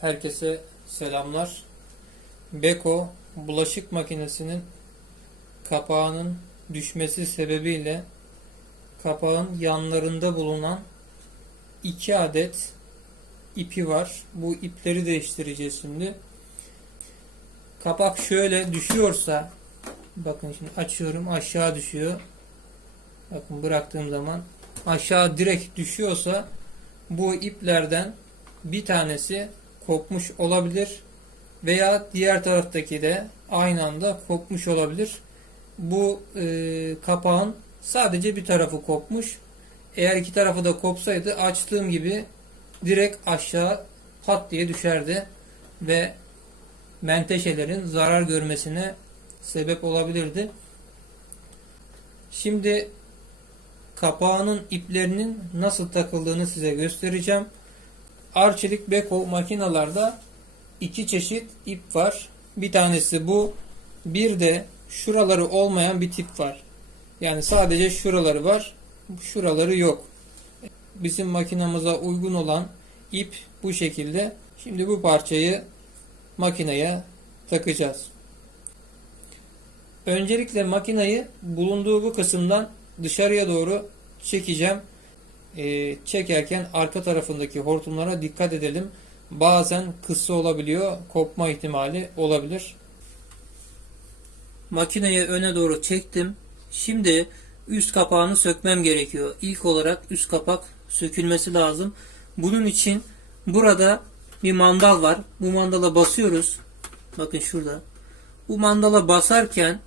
Herkese selamlar. Beko bulaşık makinesinin kapağının düşmesi sebebiyle kapağın yanlarında bulunan iki adet ipi var. Bu ipleri değiştireceğiz şimdi. Kapak şöyle düşüyorsa bakın şimdi açıyorum aşağı düşüyor. Bakın bıraktığım zaman aşağı direkt düşüyorsa bu iplerden bir tanesi kopmuş olabilir veya diğer taraftaki de aynı anda kopmuş olabilir. Bu e, kapağın sadece bir tarafı kopmuş. Eğer iki tarafı da kopsaydı açtığım gibi direkt aşağı pat diye düşerdi ve menteşelerin zarar görmesine sebep olabilirdi. Şimdi kapağının iplerinin nasıl takıldığını size göstereceğim. Arçelik Beko makinalarda iki çeşit ip var. Bir tanesi bu. Bir de şuraları olmayan bir tip var. Yani sadece şuraları var. Şuraları yok. Bizim makinamıza uygun olan ip bu şekilde. Şimdi bu parçayı makineye takacağız. Öncelikle makinayı bulunduğu bu kısımdan dışarıya doğru çekeceğim. Ee, çekerken arka tarafındaki hortumlara dikkat edelim. Bazen kısa olabiliyor, kopma ihtimali olabilir. Makineyi öne doğru çektim. Şimdi üst kapağını sökmem gerekiyor. İlk olarak üst kapak sökülmesi lazım. Bunun için burada bir mandal var. Bu mandala basıyoruz. Bakın şurada. Bu mandala basarken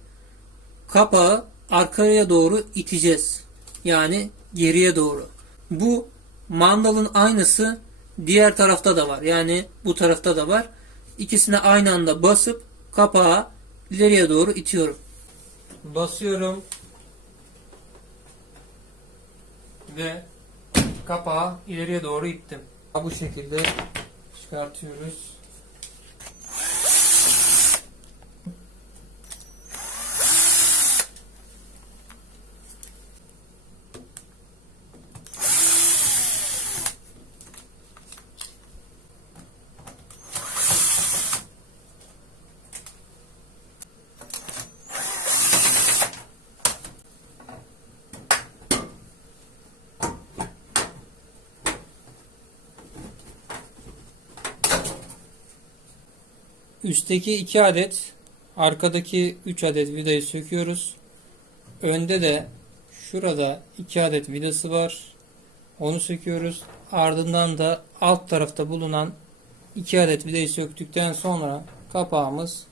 kapağı arkaya doğru iteceğiz. Yani geriye doğru. Bu mandalın aynısı diğer tarafta da var. Yani bu tarafta da var. İkisine aynı anda basıp kapağı ileriye doğru itiyorum. Basıyorum. Ve kapağı ileriye doğru ittim. Bu şekilde çıkartıyoruz. Üstteki 2 adet, arkadaki 3 adet vidayı söküyoruz. Önde de şurada 2 adet vidası var. Onu söküyoruz. Ardından da alt tarafta bulunan 2 adet vidayı söktükten sonra kapağımız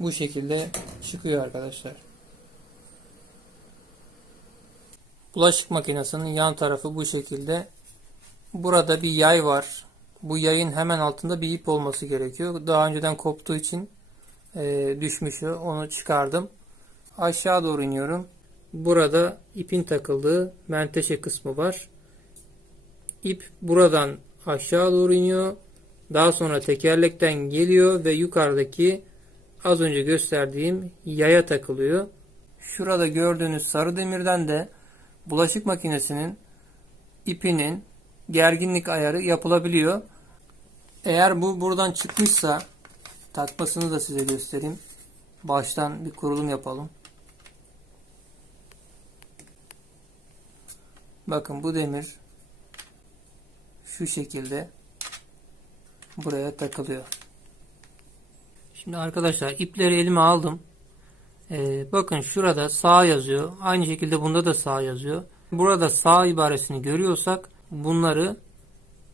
bu şekilde çıkıyor arkadaşlar. Bulaşık makinesinin yan tarafı bu şekilde. Burada bir yay var. Bu yayın hemen altında bir ip olması gerekiyor. Daha önceden koptuğu için e, düşmüş. Onu çıkardım. Aşağı doğru iniyorum. Burada ipin takıldığı menteşe kısmı var. İp buradan aşağı doğru iniyor. Daha sonra tekerlekten geliyor ve yukarıdaki az önce gösterdiğim yaya takılıyor. Şurada gördüğünüz sarı demirden de bulaşık makinesinin ipinin gerginlik ayarı yapılabiliyor. Eğer bu buradan çıkmışsa takmasını da size göstereyim. Baştan bir kurulum yapalım. Bakın bu demir şu şekilde buraya takılıyor. Şimdi arkadaşlar ipleri elime aldım. Ee, bakın şurada sağ yazıyor. Aynı şekilde bunda da sağ yazıyor. Burada sağ ibaresini görüyorsak bunları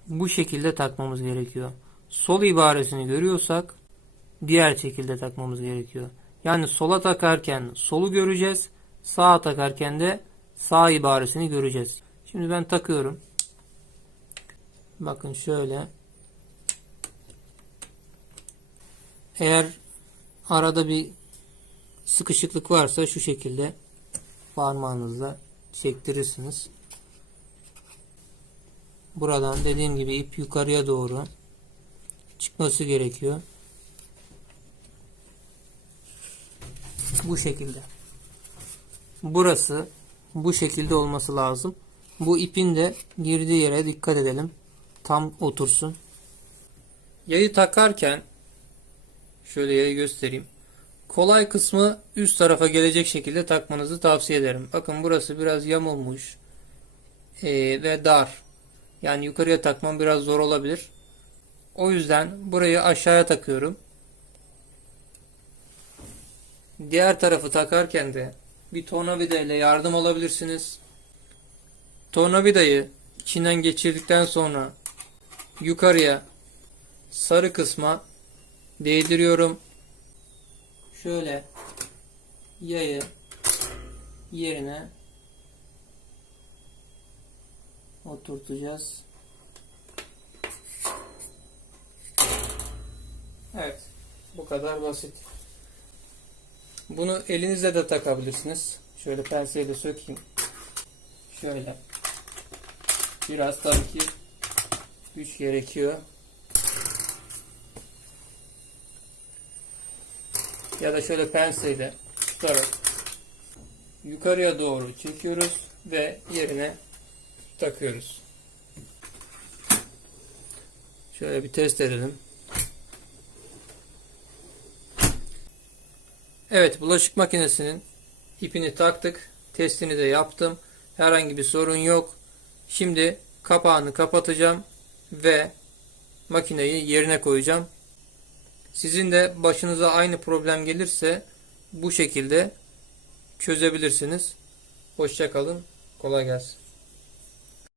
bu şekilde takmamız gerekiyor. Sol ibaresini görüyorsak diğer şekilde takmamız gerekiyor. Yani sola takarken solu göreceğiz. Sağa takarken de sağ ibaresini göreceğiz. Şimdi ben takıyorum. Bakın şöyle. Eğer arada bir sıkışıklık varsa şu şekilde parmağınızla çektirirsiniz. Buradan dediğim gibi ip yukarıya doğru çıkması gerekiyor. Bu şekilde. Burası bu şekilde olması lazım. Bu ipin de girdiği yere dikkat edelim. Tam otursun. Yayı takarken şöyle yayı göstereyim. Kolay kısmı üst tarafa gelecek şekilde takmanızı tavsiye ederim. Bakın burası biraz yamulmuş eee, ve dar. Yani yukarıya takmam biraz zor olabilir. O yüzden burayı aşağıya takıyorum. Diğer tarafı takarken de bir tornavida ile yardım alabilirsiniz. Tornavidayı içinden geçirdikten sonra yukarıya sarı kısma değdiriyorum. Şöyle yayı yerine oturtacağız. Evet. Bu kadar basit. Bunu elinizle de takabilirsiniz. Şöyle penseyle sökeyim. Şöyle. Biraz tabii ki güç gerekiyor. Ya da şöyle penseyle tutarak yukarıya doğru çekiyoruz ve yerine takıyoruz. Şöyle bir test edelim. Evet, bulaşık makinesinin ipini taktık. Testini de yaptım. Herhangi bir sorun yok. Şimdi kapağını kapatacağım ve makineyi yerine koyacağım. Sizin de başınıza aynı problem gelirse bu şekilde çözebilirsiniz. Hoşça kalın. Kolay gelsin.